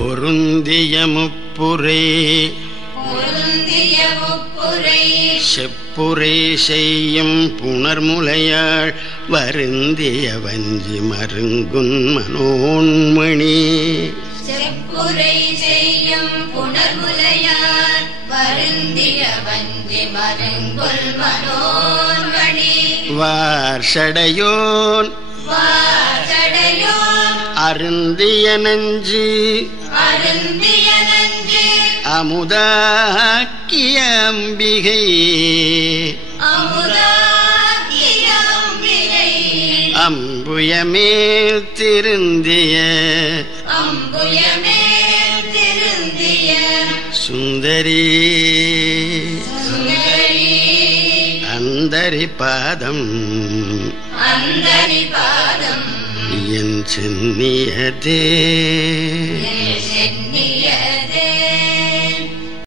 பொருந்திய முப்புரை செப்புரை செய்யும் புணர்முலையாள் வருந்திய வஞ்சி மருங்குன் மனோன்மணி செப்புரை செய்யும் புணர்முலையாள் வருந்திய வஞ்சி மருங்குல் மனோன்மணி வார்ஷடையோன் அருந்திய நஞ்சு அமுதாக்கிய அம்பிகை அம்புயமேல் திருந்திய சுந்தரி அந்தரி பாதம் என் சென்னியதே